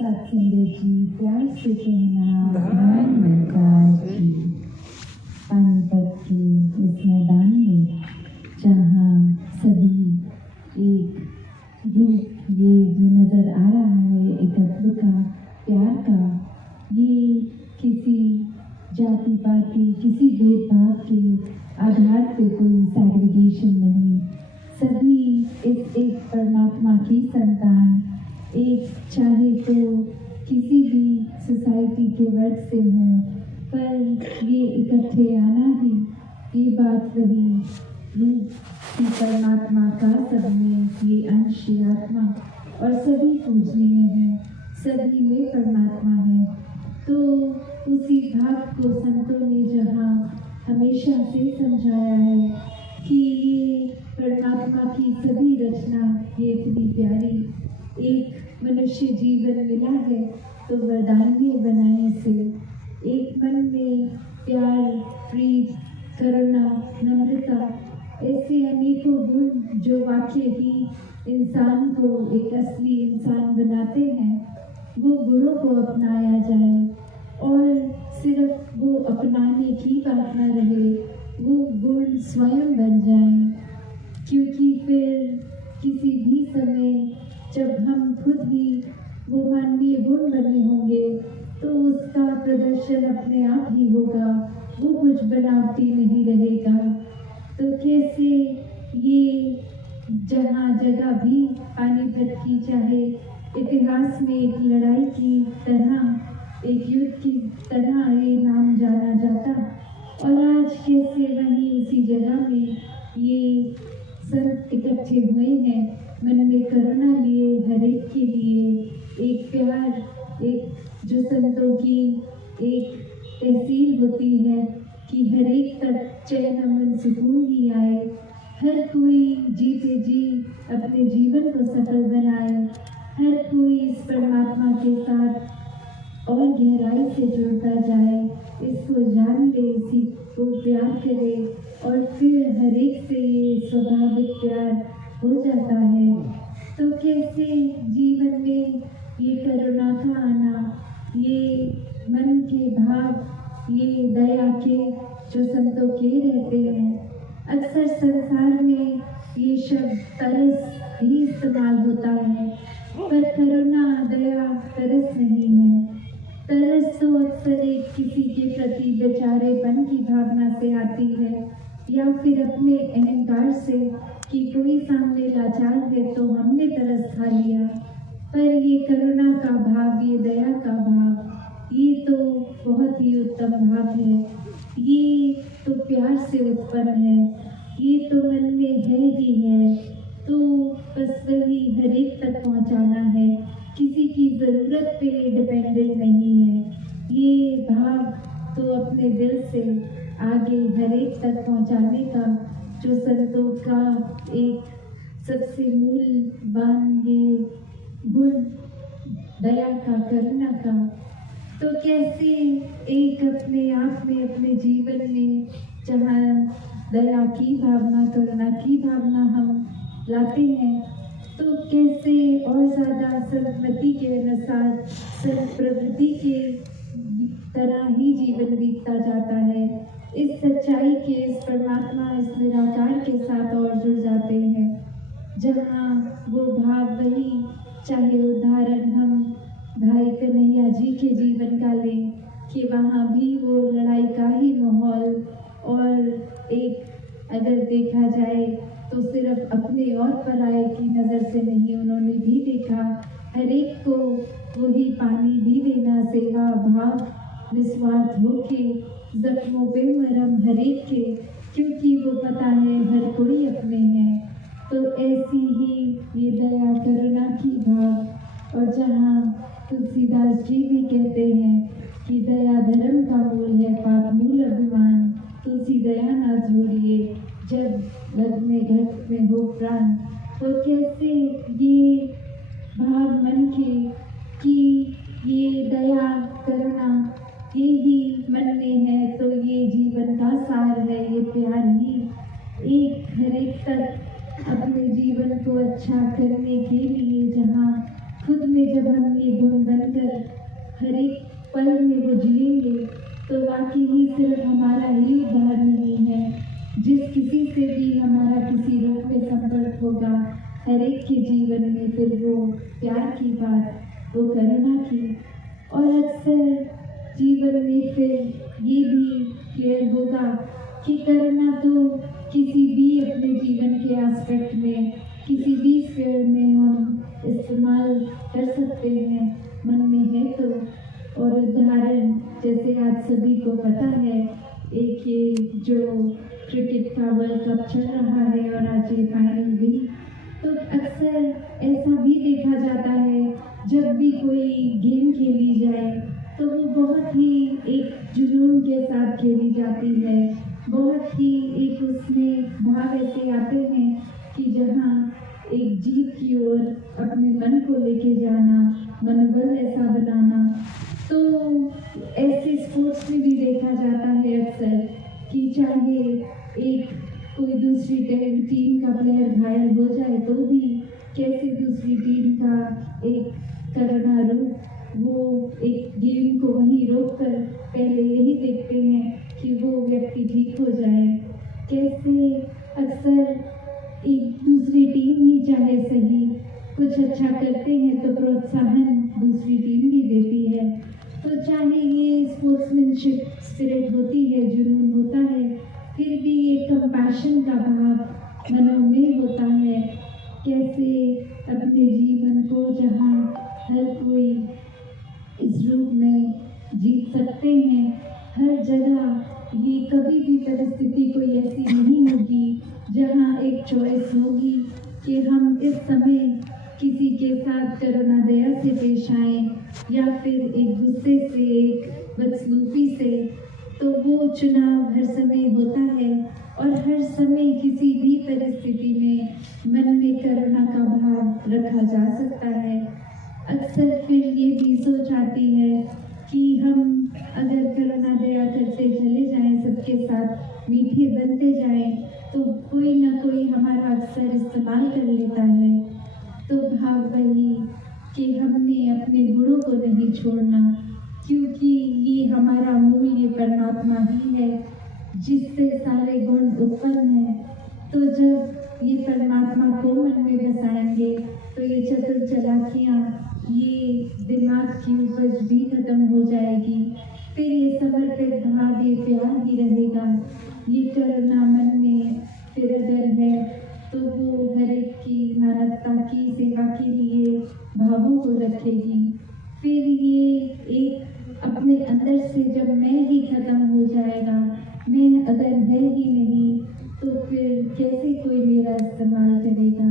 सत्संग जी प्यार से कहना धन्यवाद जी। पानीपत के इस मैदान में जहाँ सभी एक रूप ये जो नजर आ रहा है एकत्व का, प्यार का, ये किसी जाति पाति किसी भेदभाव के आधार पे कोई सेग्रीगेशन नहीं, सभी इस एक परमात्मा की संतान, एक चाहे तो किसी भी सोसाइटी के वर्ग से हों, पर ये इकट्ठे आना ही ये बात वही रूप की परमात्मा का सब में ये अंश आत्मा और सभी पूजनीय है, सभी में परमात्मा है। तो उसी भाव को संतों ने जहाँ हमेशा से समझाया है कि ये परमात्मा की सभी रचना ये इतनी प्यारी, एक मनुष्य जीवन मिला है तो वरदान भी बनाए से, एक मन में प्यार, प्रीत, करुणा, नम्रता, ऐसे अनेकों गुण जो वाकई ही इंसान को एक असली इंसान बनाते हैं, वो गुणों को अपनाया जाए और सिर्फ वो अपनाने की बात न रहे, वो गुण स्वयं बन जाएं। क्योंकि फिर किसी भी समय जब हम खुद ही वो मानवीय गुण बने होंगे तो उसका प्रदर्शन अपने आप ही होगा, वो कुछ बनावटी नहीं रहेगा। तो कैसे ये जहाँ जगह भी पानीपत की चाहे इतिहास में एक लड़ाई की तरह, एक युद्ध की तरह ये नाम जाना जाता, और आज कैसे वहीं उसी जगह में ये सब इकट्ठे हुए हैं, मन में करुणा लिए, हर एक के लिए एक प्यार, एक जो संतों की एक तहसील होती है कि हर एक तक चैन अमन सुकून ही आए, हर कोई जीते जी अपने जीवन को सफल बनाए, हर कोई इस परमात्मा के साथ और गहराई से जुड़ता जाए, इसको जान ले, इसी को प्यार करे और फिर हर एक से ये स्वाभाविक प्यार हो जाता है। तो कैसे जीवन में ये करुणा का आना, ये मन के भाव, ये दया के जो संतों के रहते हैं, अक्सर संसार में ये शब्द तरस ही इस्तेमाल होता है, पर करुणा, दया तरस नहीं है। तरस तो अक्सर एक किसी के प्रति बेचारेपन की भावना से आती है, या फिर अपने अहंकार से कि कोई सामने लाचार है तो हमने तरस खा लिया। पर ये करुणा का भाव, ये दया का भाव, ये तो बहुत ही उत्तम भाव है, ये तो प्यार से उत्पन्न है, ये तो मन में है ही है, तो बस वही हर एक तक पहुंचाना है, किसी की ज़रूरत पे डिपेंडेंट नहीं है। ये भाव तो अपने दिल से आगे हर एक तक पहुंचाने का जो संतों का एक सबसे मूलवान ये गुण दया का, करुणा का, तो कैसे एक अपने आप में, अपने जीवन में जहाँ दया की भावना, करुणा की भावना हम लाते हैं, तो कैसे और ज़्यादा सर्वमति के अनुसार सर्व प्रवृत्ति के तरह ही जीवन बीतता जाता है। इस सच्चाई के, इस परमात्मा, इस निराकार के साथ और जुड़ जाते हैं, जहाँ वो भाव वही, चाहे उदाहरण हम भाई कन्हैया जी के जीवन का लें कि वहाँ भी वो लड़ाई का ही माहौल, और एक अगर देखा जाए तो सिर्फ अपने और पराये की नज़र से नहीं, उन्होंने भी देखा हर एक को वही पानी भी देना, सेवा भाव निस्वार्थ होके, जख्मों पे मरहम हर एक के, क्योंकि वो पता है हर कोई अपने हैं। तो ऐसी ही ये दया करुणा की भाव, और जहाँ तुलसीदास जी भी कहते हैं कि दया धर्म का मूल है, पाप मूल अभिमान, तुलसी दया ना छोड़िए, जब लग में घट में हो प्राण। तो कैसे ये भाव मन के कि ये दया करुणा ये ही मन में है, तो ये जीवन का सार है, ये प्यार ही एक हर एक तक अपने जीवन को अच्छा करने के लिए, जहाँ खुद में जब हम हम ये गुण बनकर हर एक पल में वो जिएंगे तो वाकई ही सिर्फ हमारा ही उद्धार नहीं है, जिस किसी से भी हमारा किसी रूप में संपर्क होगा हर एक के जीवन में फिर वो प्यार की बात, वो करुणा की। और अक्सर जीवन में फिर ये भी क्लियर होगा कि करुणा तो किसी भी अपने जीवन के एस्पेक्ट में, किसी भी स्फीयर में हम इस्तेमाल कर सकते हैं, मन में है तो। और उदाहरण जैसे आज सभी को पता है, एक ये जो क्रिकेट का वर्ल्ड कप चल रहा है और आज ये फाइनल भी, तो अक्सर ऐसा भी देखा जाता है जब भी कोई गेम खेली जाए तो वो बहुत ही एक जुनून के साथ खेली जाती है, बहुत ही एक उसमें भाव ऐसे आते हैं कि जहाँ एक जीत की ओर अपने मन को लेके जाना, मनोबल ऐसा बनाना। तो ऐसे स्पोर्ट्स में भी देखा जाता है अक्सर कि चाहे एक कोई दूसरी टीम का प्लेयर घायल हो जाए तो भी कैसे दूसरी टीम का एक करुणा रूप वो एक गेम को वहीं रोक कर पहले यही देखते हैं कि वो व्यक्ति ठीक हो जाए। कैसे अक्सर एक दूसरी टीम ही चाहे सही कुछ अच्छा करते हैं तो प्रोत्साहन दूसरी टीम भी देती है। तो चाहे ये स्पोर्ट्समैनशिप स्पिरिट होती है, जुनून होता है, फिर भी एक कंपैशन का भाव मनों में होता है। कैसे अपने जीवन को जहाँ हर कोई इस रूप में जीत सकते हैं, हर जगह ये कभी भी परिस्थिति कोई ऐसी नहीं होगी जहाँ एक चॉइस होगी कि हम इस समय किसी के साथ करुणा दया से पेश आएं या फिर एक गुस्से से, एक बदसलूकी से। तो वो चुनाव हर समय होता है और हर समय किसी भी परिस्थिति में मन में करुणा का भाव रखा जा सकता है। अक्सर फिर ये भी सोच आती है कि हम अगर करुणा दया करते चले जाएं, सबके साथ मीठे बनते जाएं, तो कोई ना कोई हमारा अक्सर इस्तेमाल कर लेता है। तो भाव वही कि हमने अपने गुणों को नहीं छोड़ना, क्योंकि ये हमारा मूल ये परमात्मा ही है जिससे सारे गुण उत्पन्न हैं। तो जब ये परमात्मा को मन में बसाएंगे तो ये चतुर चालाकियाँ, ये दिमाग की उपज भी खत्म हो जाएगी। फिर ये समर्पित भाव, ये प्यार ही रहेगा, ये करुणा मन में फिर अगर है तो वो हर एक की मानवता की सेवा के लिए भावों को रखेगी। फिर ये एक अपने अंदर से जब मैं ही खत्म हो जाएगा, मैं अगर है ही नहीं तो फिर कैसे कोई मेरा इस्तेमाल करेगा।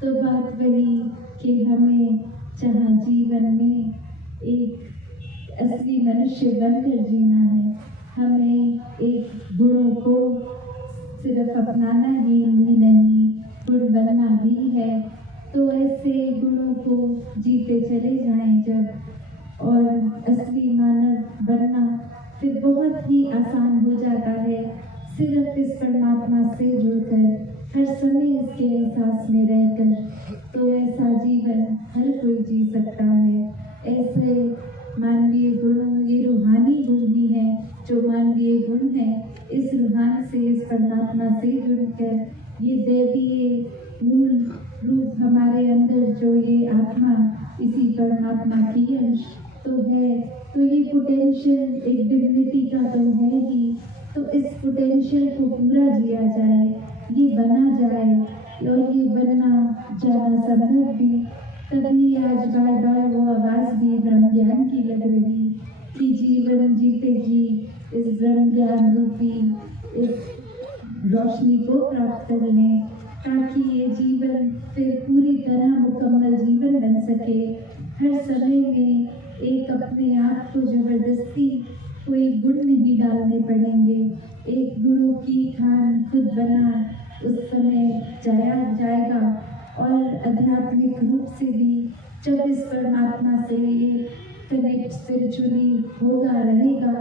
तो बात वही कि हमें जहाँ जीवन में एक असली मनुष्य बनकर जीना है, हमें एक गुणों को सिर्फ अपनाना ही नहीं, गुण बनना भी है। तो ऐसे गुणों को जीते चले जाएं जब, और असली मानव बनना फिर बहुत ही आसान हो जाता है, सिर्फ इस परमात्मा से जुड़कर हर समय इसके एहसास में रहकर। तो ऐसा जीवन हर कोई जी सकता है। ऐसे मानवीय गुण, ये रूहानी गुण भी हैं जो मानवीय गुण है, इस रूहान से, इस परमात्मा से जुड़कर ये दैवीय मूल रूप हमारे अंदर जो ये आत्मा इसी परमात्मा की अंश तो है, तो ये पोटेंशियल एक डिविनिटी का तो है ही। तो इस पोटेंशियल को पूरा जिया जाए, ये बना जाए, और ये बनना जाना संभव भी। तभी आज बार बार वो आवाज़ भी ब्रह्म ज्ञान की लग रही कि जीवन जीते जी इस ब्रह्म ज्ञान रूपी इस रोशनी को प्राप्त कर लें, ताकि ये जीवन फिर पूरी तरह मुकम्मल जीवन बन सके। हर समय में एक अपने आप को जबरदस्ती कोई गुण नहीं डालने पड़ेंगे, एक गुणों की खान खुद बना उस समय जाएगा। और आध्यात्मिक रूप से भी जब इस परमात्मा से ये कनेक्ट स्पिरिचुअली होगा रहेगा,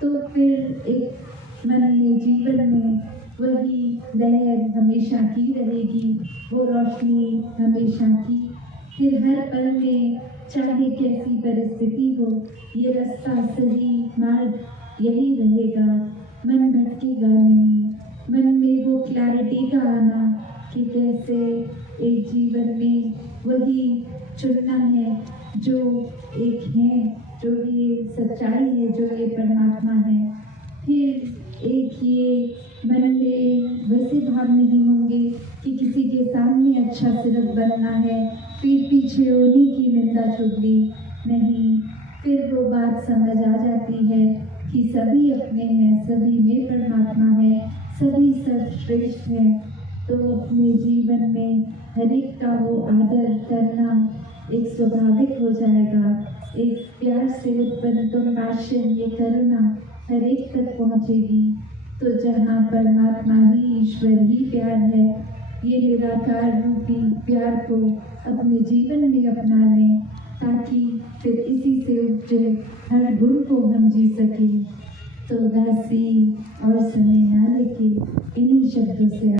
तो फिर एक मन में, जीवन में वही लहर हमेशा की रहेगी, वो रोशनी हमेशा की। फिर हर पल में चाहे कैसी परिस्थिति हो, ये रास्ता सही मार्ग यही रहेगा। मन भटकेगा नहीं, मन में वो क्लैरिटी का आना कि कैसे एक जीवन में वही चुनना है जो एक है, जो ये सच्चाई है, जो ये परमात्मा है। फिर एक ये मन में वैसे भाव नहीं होंगे कि किसी के सामने अच्छा सिर्फ बनना है, पीठ पीछे उन्हीं की निंदा चुगली नहीं। फिर वो बात समझ आ जाती है कि सभी अपने हैं, सभी में परमात्मा है, सभी सर्वश्रेष्ठ है। तो अपने जीवन में हर एक का वो आदर करना एक स्वाभाविक हो जाएगा। एक प्यार से उत्पन्न कंपैशन, ये करुणा हर एक तक पहुँचेगी। तो जहाँ परमात्मा ही ईश्वर ही प्यार है, ये निराकार रूपी प्यार को अपने जीवन में अपना लें, ताकि फिर इसी से उपजे हर गुण को हम जी सकें। तो दासी और समय ना लेके इन्हीं शब्दों से